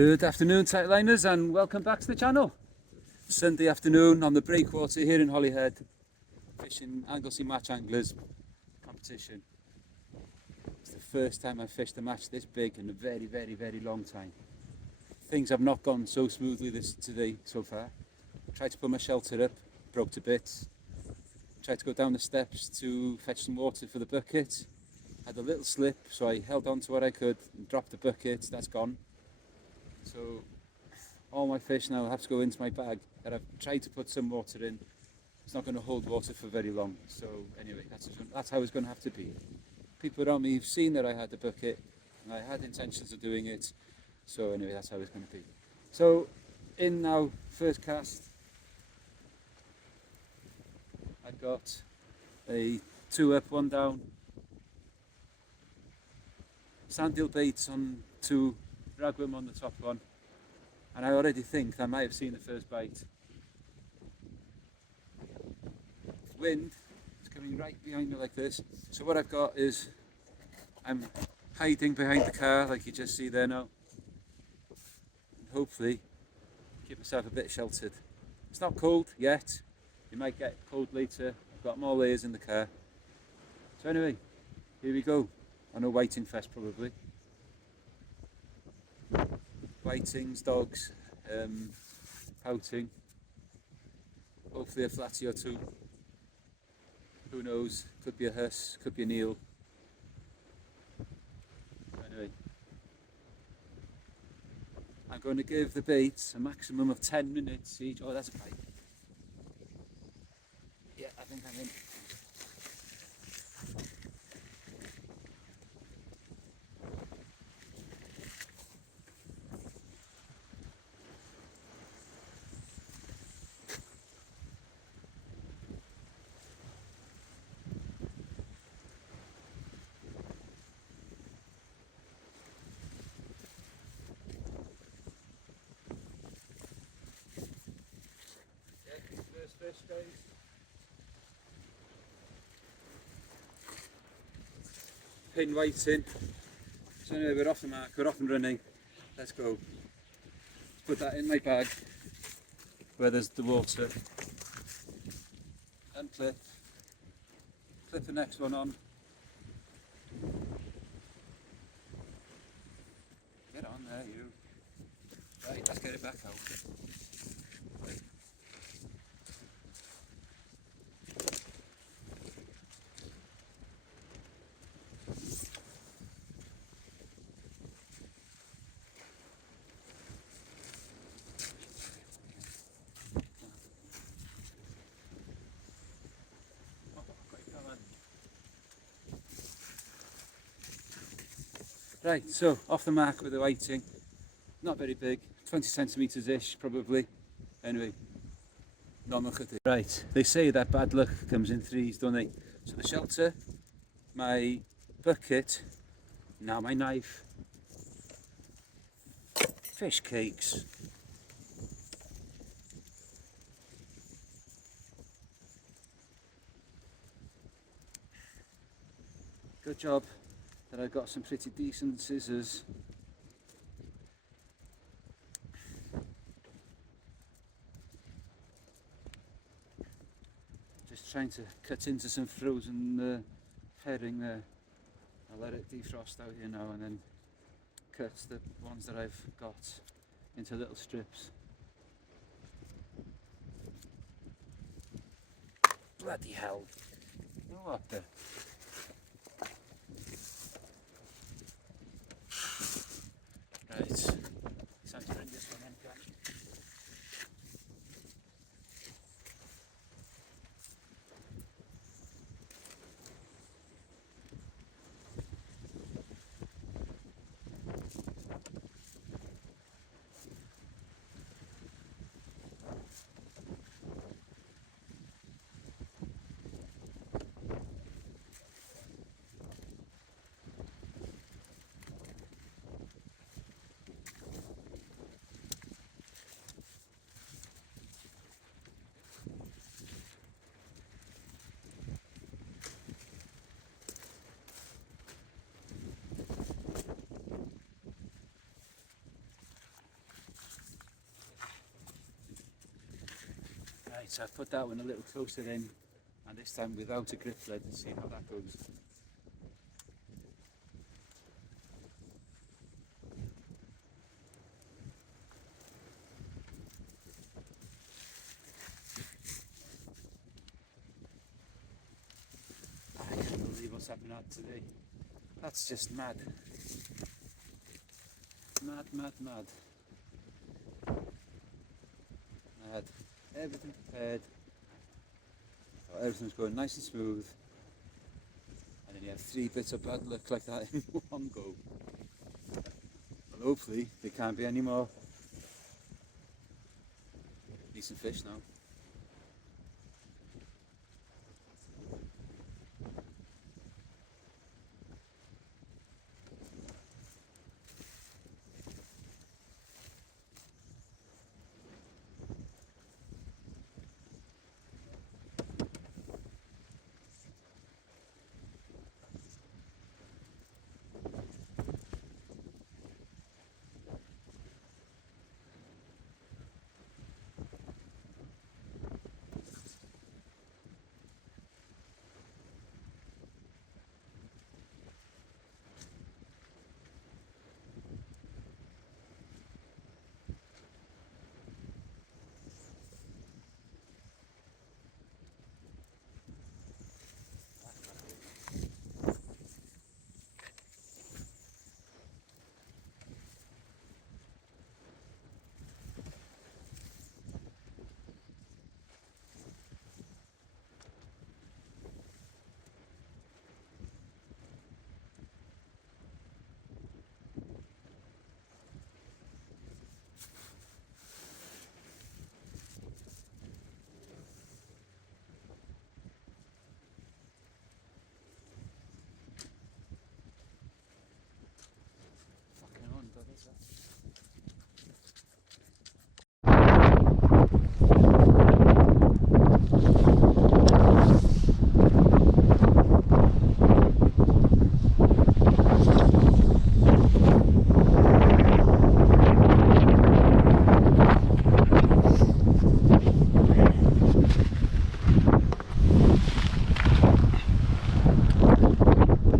Good afternoon, Tightliners, and welcome back to the channel. Sunday afternoon on the breakwater here in Holyhead, fishing Anglesey match anglers competition. It's the first time I've fished a match this big in a very long time. Things have not gone so smoothly today so far. Tried to put my shelter up, broke to bits. Tried to go down the steps to fetch some water for the bucket. Had a little slip, so I held on to what I could and dropped the bucket. That's gone. So all my fish now have to go into my bag that I've tried to put some water in. It's not going to hold water for very long. So anyway, that's how it's going to have to be. People around me have seen that I had the bucket and I had intentions of doing it. So anyway, that's how it's going to be. So in now, first cast. I've got a 2 up, 1 down. Sandeel baits on 2, ragworm on the top one. And I already think I might have seen the first bite. Wind is coming right behind me like this. So what I've got is, I'm hiding behind the car like you just see there now. And hopefully keep myself a bit sheltered. It's not cold yet. It might get cold later. I've got more layers in the car. So anyway, here we go. On a whiting fest probably. Whitings, dogs, pouting. Hopefully a flatty or 2. Who knows? Could be a huss, could be an eel. Anyway, I'm going to give the baits a maximum of 10 minutes each. Oh, that's a bite. Yeah, I think I'm in. First fish, guys. Pin whiting. So anyway, we're off the mark, we're off and running. Let's go. Put that in my bag where there's the water. Unclip. Clip the next one on. Get on there, you. Right, let's get it back out. Right, so off the mark with the whiting. Not very big, 20 centimetres ish probably. Anyway, normal cut. Right, they say that bad luck comes in 3s, don't they? So the shelter, my bucket, now my knife, fish cakes. Good job that I've got some pretty decent scissors. Just trying to cut into some frozen herring there. I'll let it defrost out here now and then cut the ones that I've got into little strips. Bloody hell. What the? Right, time to bring this one in, guys. So I've put that one a little closer in, and this time without a grip thread, to see how that goes. I can't believe what's happening out today. That's just mad. Mad, mad, mad. I had everything prepared. Thought everything was going nice and smooth. And then you have 3 bits of bad luck like that in one go. Well, hopefully there can't be any more decent fish now.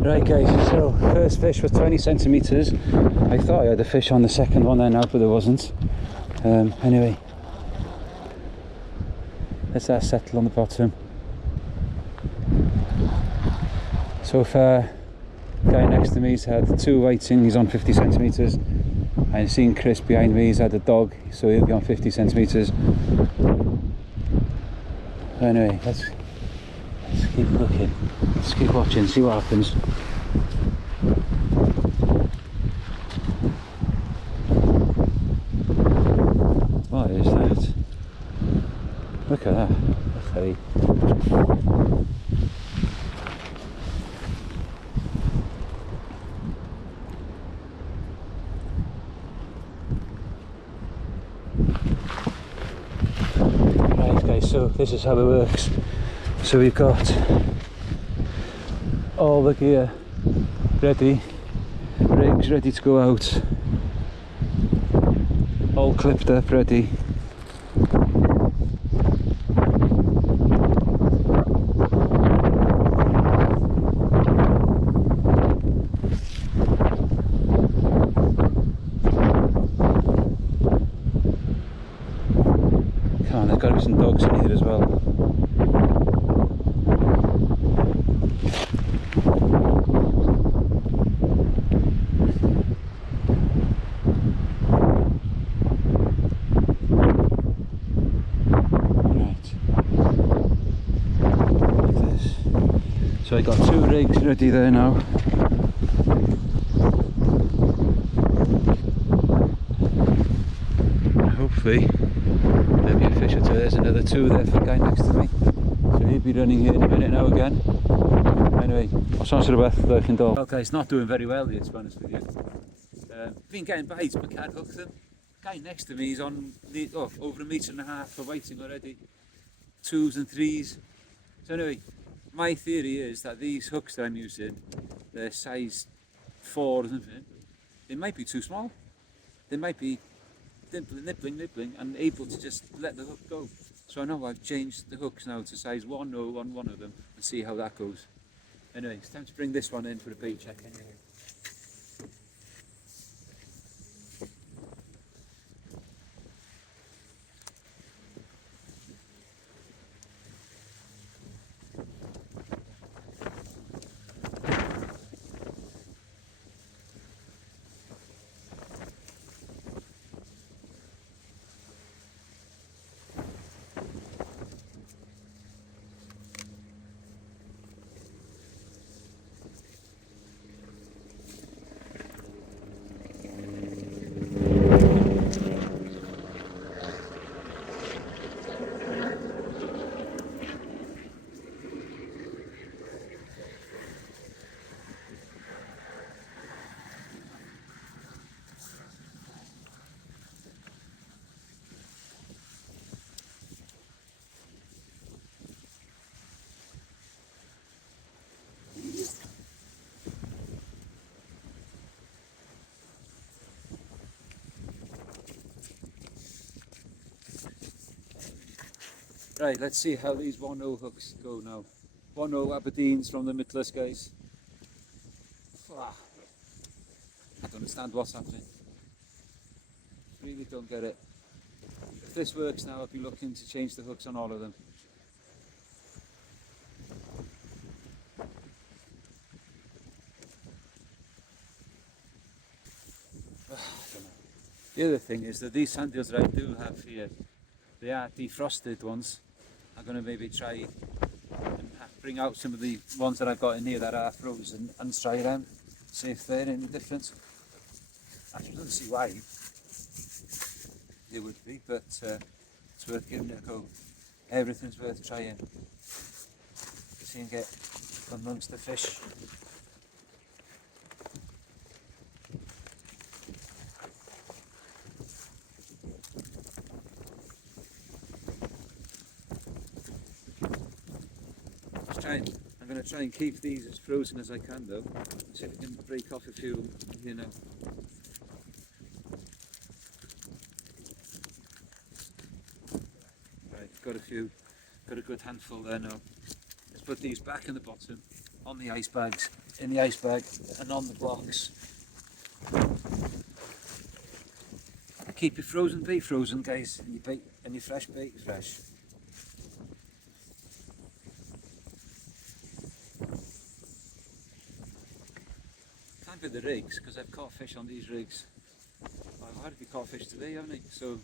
Right guys, so first fish was 20 centimetres. I thought I had a fish on the second one there now, but there wasn't. Anyway, let's that settle on the bottom. So far, guy next to me's had 2 whiting, he's on 50 centimetres. I've seen Chris behind me, he's had a dog, so he'll be on 50 centimetres. Anyway, let's keep looking, let's keep watching, see what happens. What is that? Look at that, that's heavy. Right guys, so this is how it works. So we've got all the gear ready, rigs ready to go out, all clipped up ready. Come on, there's got to be some dogs in here as well. So I got 2 rigs ready there now. Hopefully there'll be a fish or 2. There's another 2 there for the guy next to me. So he'll be running here in a minute now again. Anyway, I'll sound to the best lurking dog. Well guys, not doing very well here to be honest with you. Been getting bites but can't hook them. The guy next to me is on over 1.5 meters for whiting already. 2s and 3s. So anyway, my theory is that these hooks that I'm using, they're size 4 or something, they might be too small. They might be nibbling and able to just let the hook go. So I know I've changed the hooks now to size 1.0 on one of them and see how that goes. Anyway, it's time to bring this one in for a bait check anyway. Right, let's see how these 1.0 hooks go now. 1.0 Aberdeens from the Midless guys. I don't understand what's happening. Really don't get it. If this works now, I'll be looking to change the hooks on all of them. The other thing is that these sand eels that I do have here, they are defrosted ones. I'm going to maybe try and bring out some of the ones that I've got in here that are frozen and try them, see if they're any different. I don't see why they would be, but it's worth giving it a go. Everything's worth trying. See and get amongst the fish. I'm going to try and keep these as frozen as I can though. See if I can break off a few here now. Right, got a few, got a good handful there now. Let's put these back in the bottom, on the ice bags, in the ice bag and on the blocks. Keep your frozen bait frozen, guys, and your bait and your fresh bait fresh. Can't be the rigs because I've caught fish on these rigs. I've hardly caught fish today, haven't I? So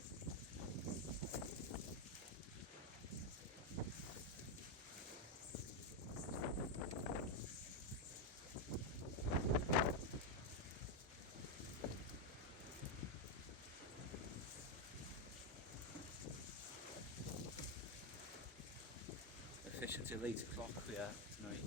I fish until 8 o'clock here tonight.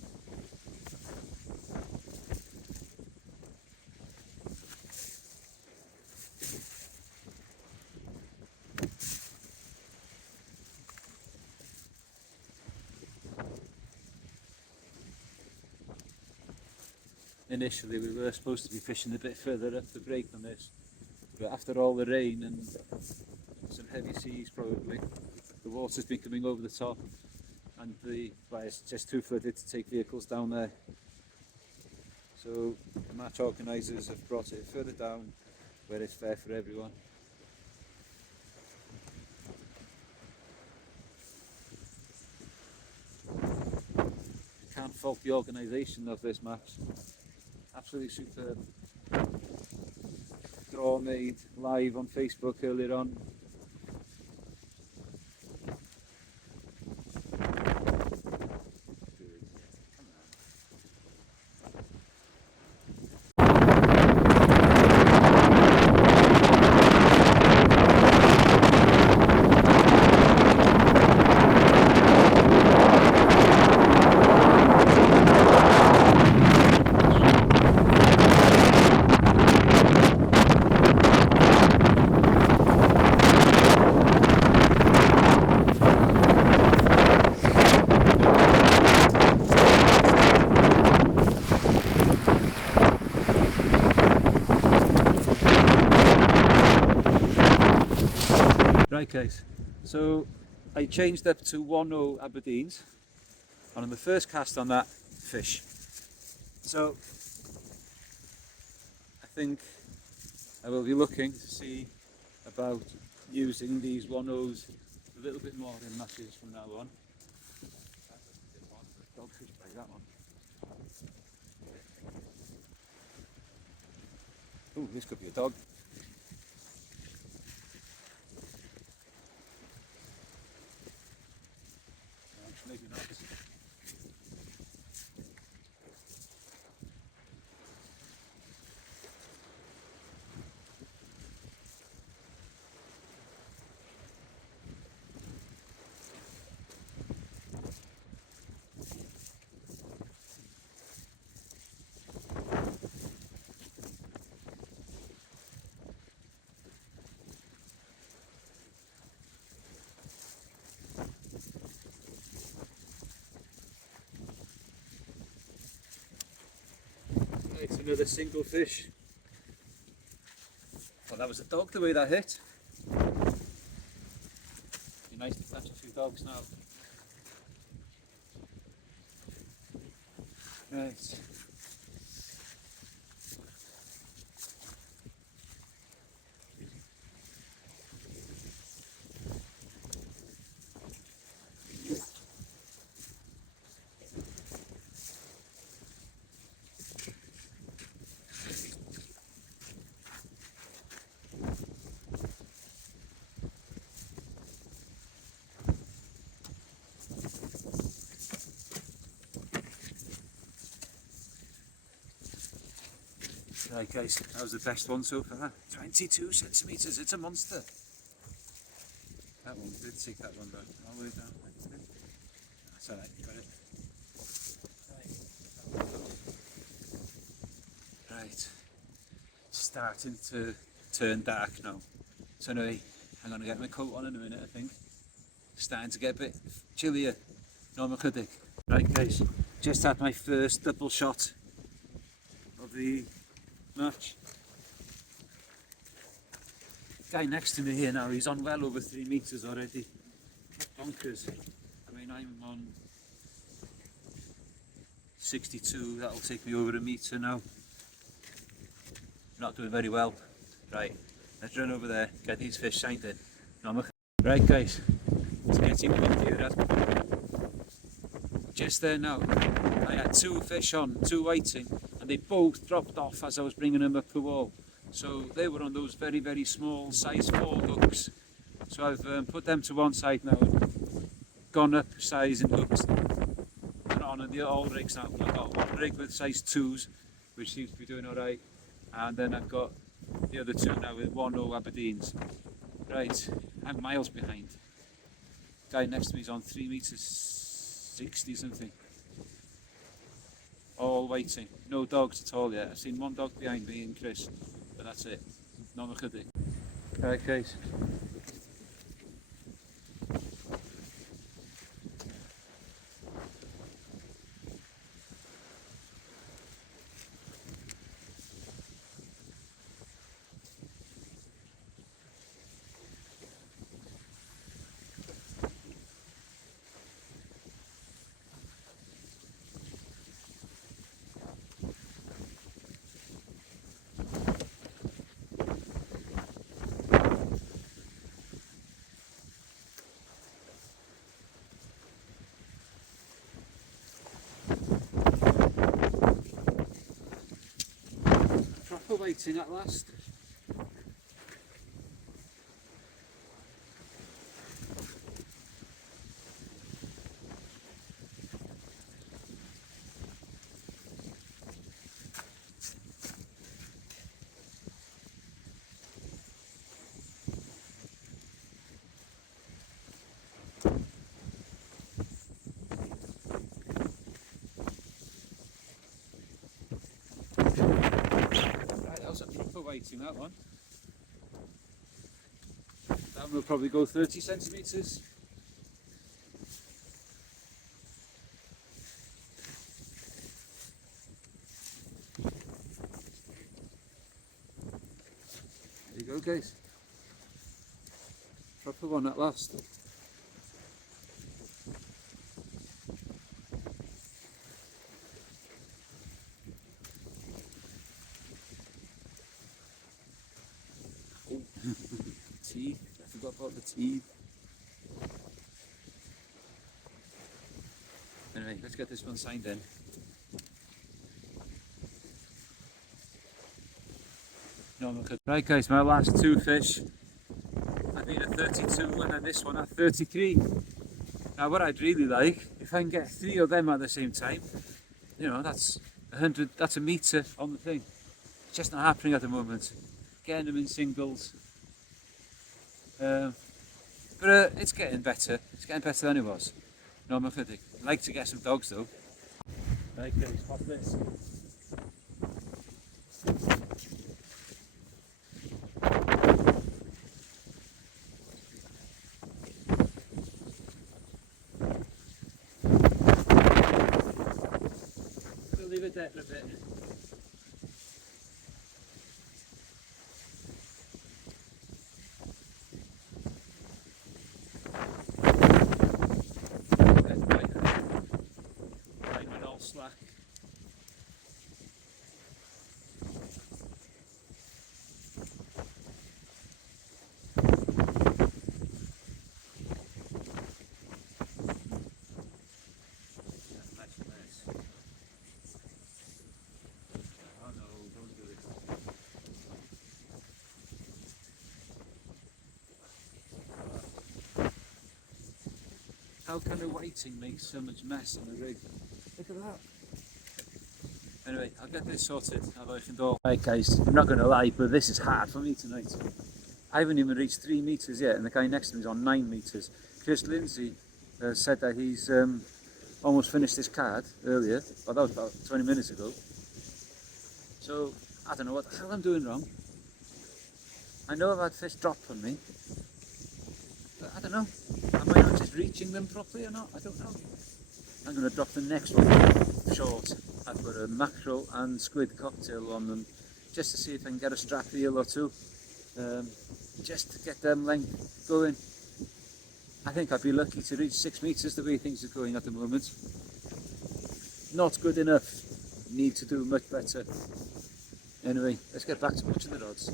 Initially we were supposed to be fishing a bit further up the break than this, but after all the rain and some heavy seas probably, the water's been coming over the top and it's just too flooded to take vehicles down there. So the match organisers have brought it further down where it's fair for everyone. Can't fault the organisation of this match. Absolutely superb. Draw made live on Facebook earlier on. Right guys, so I changed up to 1-0 Aberdeens, and on the first cast on that, fish. So I think I will be looking to see about using these 1-0s a little bit more in matches from now on. Dogfish like that one. Oh, this could be a dog. Maybe not. It's another single fish. Well, that was a dog the way that hit. Be nice to catch a few dogs now. Right. Right guys, that was the best one so far. 22 centimetres, it's a monster. That one did take that one back all the way down. That's alright, got it. Right, starting to turn dark now. So anyway, I'm going to get my coat on in a minute I think. Starting to get a bit chillier. No chydig. Right guys, just had my first double shot of the match. Guy next to me here now, he's on well over 3 metres already. Bonkers. I mean, I'm on 62, that'll take me over a metre now. Not doing very well. Right, let's run over there, get these fish signed in. Right guys, it's getting windier. Just there now, I had 2 fish on, 2 whiting, and they both dropped off as I was bringing them up the wall. So they were on those very, very small size 4 hooks. So I've put them to one side now, gone up size in hooks, and on the old rigs now. I've got one rig with size 2s, which seems to be doing alright, and then I've got the other 2 now with 1-0 Aberdeens. Right, I'm miles behind. Guy next to me is on 3 metres 60 something. All waiting, no dogs at all yet. I've seen one dog behind me and Chris, but that's it. No chydig. Right guys. Proper waiting at last. Waiting that one. That one will probably go 30 centimetres. There you go guys. Proper one at last. teeth. I forgot about the teeth. Anyway, let's get this one signed in. Right guys, my last two fish. I've been at 32 and then this one at 33. Now what I'd really like, if I can get 3 of them at the same time, you know, that's 100, that's a metre on the thing. It's just not happening at the moment. Getting them in singles. But it's getting better. It's getting better than it was. No, I'm I'd like to get some dogs though. Right guys, pop this. We'll leave it there for a bit. Slack. Oh no, don't do it. How can the whiting make so much mess in the rig? Look at that. Anyway, I'll get this sorted. Right guys, I'm not going to lie, but this is hard for me tonight. I haven't even reached 3 metres yet, and the guy next to me is on 9 metres. Chris Lindsay said that he's almost finished this card earlier, but that was about 20 minutes ago. So, I don't know what the hell I'm doing wrong. I know I've had fish drop on me, but I don't know. Am I not just reaching them properly or not? I don't know. I'm going to drop the next one short. I've got a mackerel and squid cocktail on them, just to see if I can get a strap eel or two, just to get them length going. I think I'd be lucky to reach 6 metres the way things are going at the moment. Not good enough, need to do much better. Anyway, let's get back to watching the rods.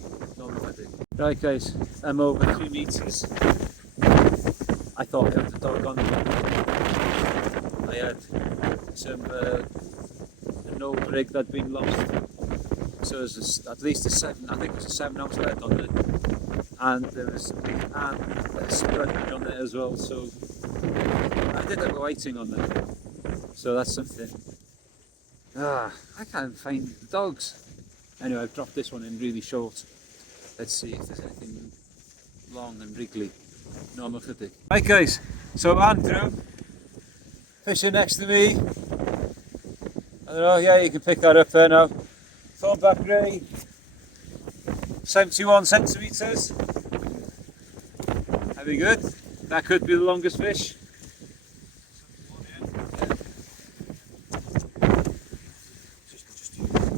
Right guys, I'm over 3 metres. I thought I had the dog on the I had some an old rig that'd been lost, so there's at least a 7, I think it was a 7 ounce lead on it, and there was a sponge on it as well, so I did have a whiting on there, so that's something. I can't find the dogs. Anyway, I've dropped this one in really short. Let's see if there's anything long and wriggly. No, I'm not going to. Right guys, so Andrew fishing next to me. I don't know, yeah, you can pick that up there now. Thornback ray, 71 centimetres. Very good. That could be the longest fish.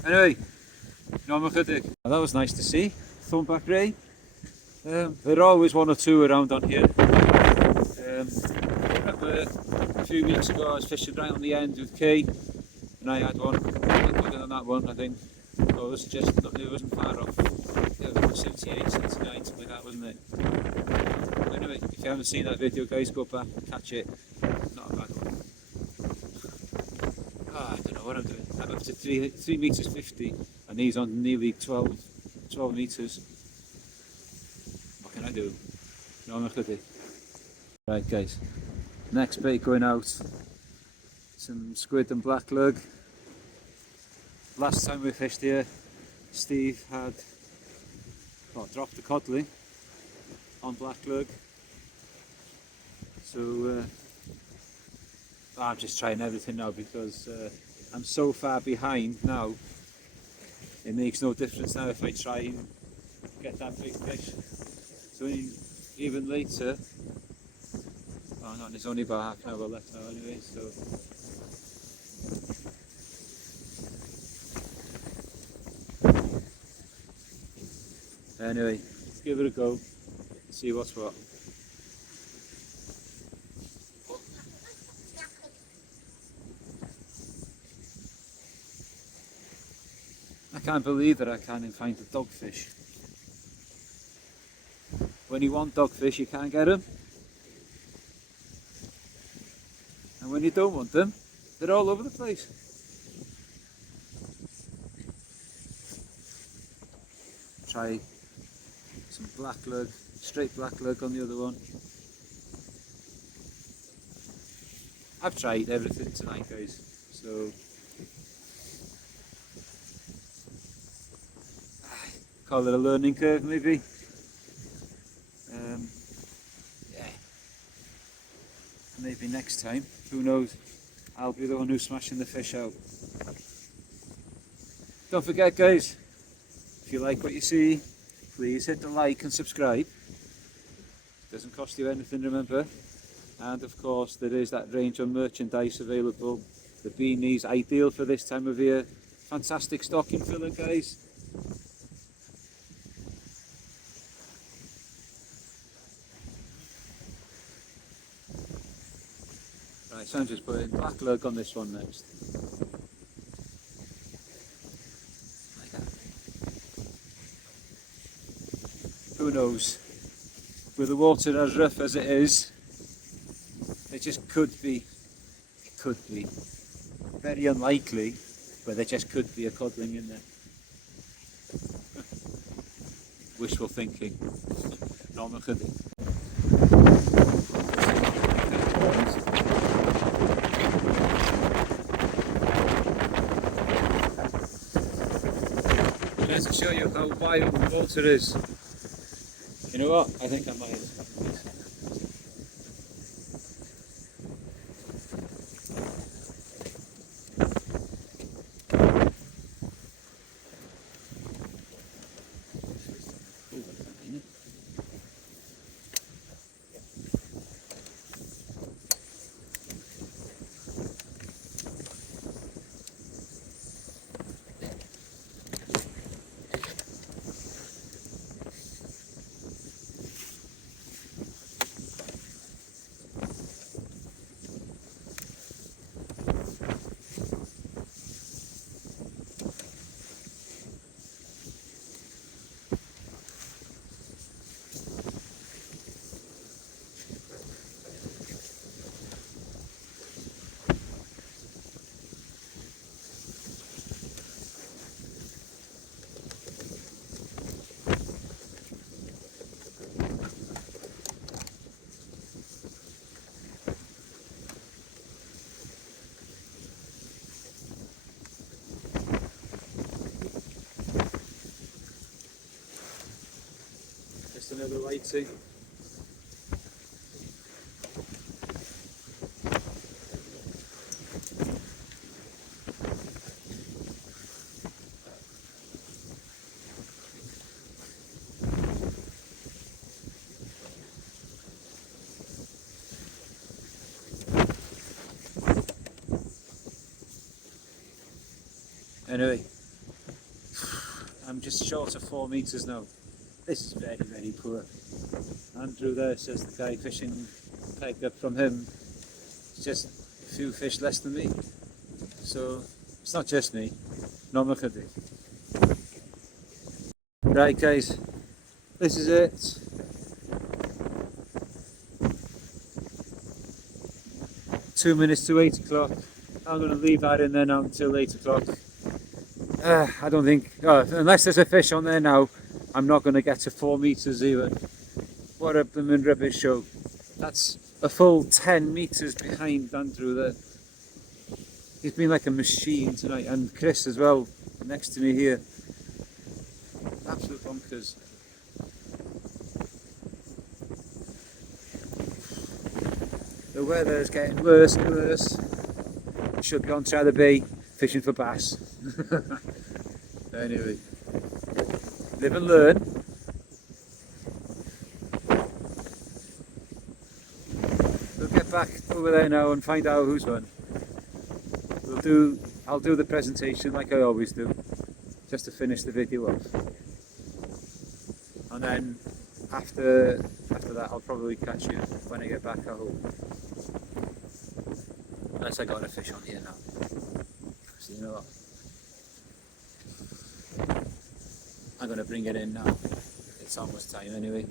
Anyway, no, that was nice to see. Thornback ray. There are always 1 or 2 around on here. Remember a few weeks ago I was fishing right on the end with Kay, and I had one bigger than that one, I think. Oh, it was just, it wasn't far off. Yeah, it was 78, 79, something like that, wasn't it? Anyway, if you haven't seen that video guys, go back and catch it. Not a bad one. I don't know what I'm doing. I'm up to 3 metres 50 and he's on nearly 12 metres. What can I do? No, I'm not going to. Right guys, next bait going out. Some squid and black lug. Last time we fished here, Steve had dropped a codling on black lug. So I'm just trying everything now because I'm so far behind now. It makes no difference now if I try and get that big fish. So even later, oh no, there's only about half an hour left now anyway, so. Anyway, let's give it a go, see what's what. I can't believe that I can't even find the dogfish. When you want dogfish, you can't get them. And when you don't want them, they're all over the place. Try some black lug, straight black lug on the other one. I've tried everything tonight, guys, so call it a learning curve maybe. Yeah, maybe next time, who knows, I'll be the one who's smashing the fish out. Don't forget, guys, if you like what you see, please hit the like and subscribe. It doesn't cost you anything, remember. And of course there is that range of merchandise available. The beanies, ideal for this time of year. Fantastic stocking filler, guys. Right, so I'm just putting black lug on this one next. Like that. Who knows? With the water as rough as it is, it just could be, very unlikely, but there just could be a codling in there. Wishful thinking. Normal chydig. Just to show you how wild the water is. You know what? I think I might. Just another lighting. Anyway, I'm just short of 4 meters now. This is very, very poor. Andrew there says the guy fishing pegged up from him is just a few fish less than me. So it's not just me. Normal chydig. Right, guys, this is it. Two minutes to 8 o'clock. I'm going to leave that in there now until 8 o'clock. I don't think, unless there's a fish on there now, I'm not going to get to 4 meters even. What a blooming rubbish show. That's a full 10 meters behind Andrew there. He's been like a machine tonight, and Chris as well, next to me here. Absolute bonkers. The weather is getting worse and worse. I should be on Trother Bay fishing for bass. Anyway, live and learn. We'll get back over there now and find out who's won. I'll do the presentation like I always do, just to finish the video off. And then after that I'll probably catch you when I get back at home. Unless I got a fish on here now. So you know what? I'm going to bring it in now. It's almost time anyway.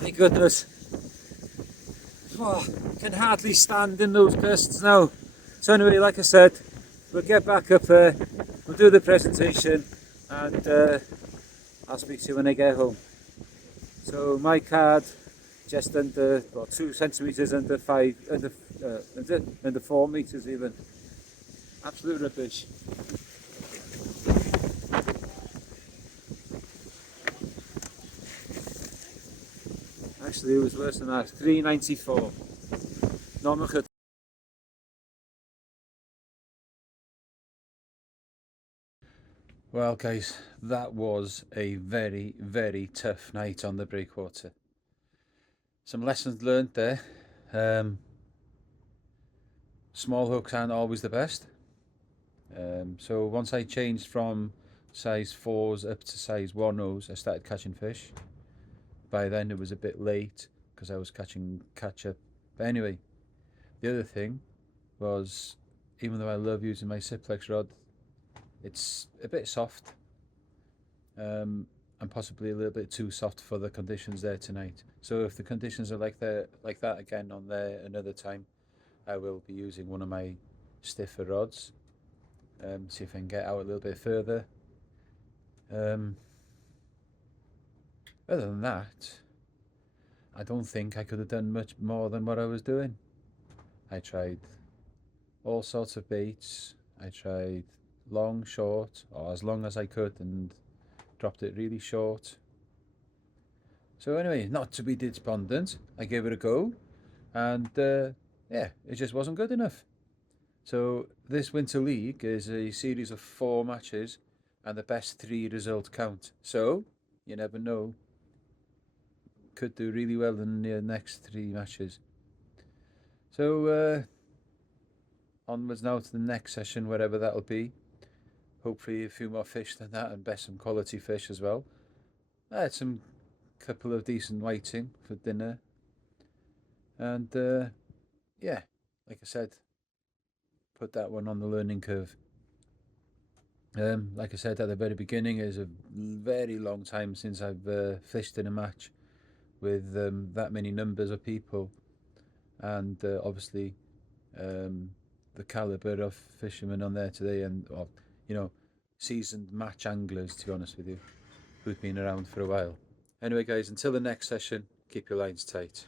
My goodness. Oh, can hardly stand in those gusts now. So anyway, like I said, we'll get back up there, we'll do the presentation, and I'll speak to you when I get home. So my card, just under, well, 2 centimetres under 4 metres even. Absolute rubbish. Actually, it was worse than that. 394. Normally. Well, guys, that was a very, very tough night on the breakwater. Some lessons learned there. Small hooks aren't always the best. So once I changed from size 4s up to size 1/0s, I started catching fish. By then it was a bit late because I was catching catch-up. But anyway, the other thing was, even though I love using my Simplex rod, it's a bit soft, and possibly a little bit too soft for the conditions there tonight. So if the conditions are like that again on there another time, I will be using one of my stiffer rods. See if I can get out a little bit further. Other than that, I don't think I could have done much more than what I was doing. I tried all sorts of baits. I tried long, short, or as long as I could, and dropped it really short. So anyway, not to be despondent, I gave it a go, and yeah, it just wasn't good enough. So this Winter League is a series of 4 matches, and the best 3 results count. So you never know, could do really well in the next 3 matches. So onwards now to the next session, wherever that'll be. Hopefully a few more fish than that, and best some quality fish as well. I had some couple of decent whiting for dinner, and yeah, like I said, put that one on the learning curve. Like I said at the very beginning, it's a very long time since I've fished in a match with that many numbers of people, and obviously the calibre of fishermen on there today, and you know, seasoned match anglers, to be honest with you, who've been around for a while. Anyway, guys, until the next session, keep your lines tight.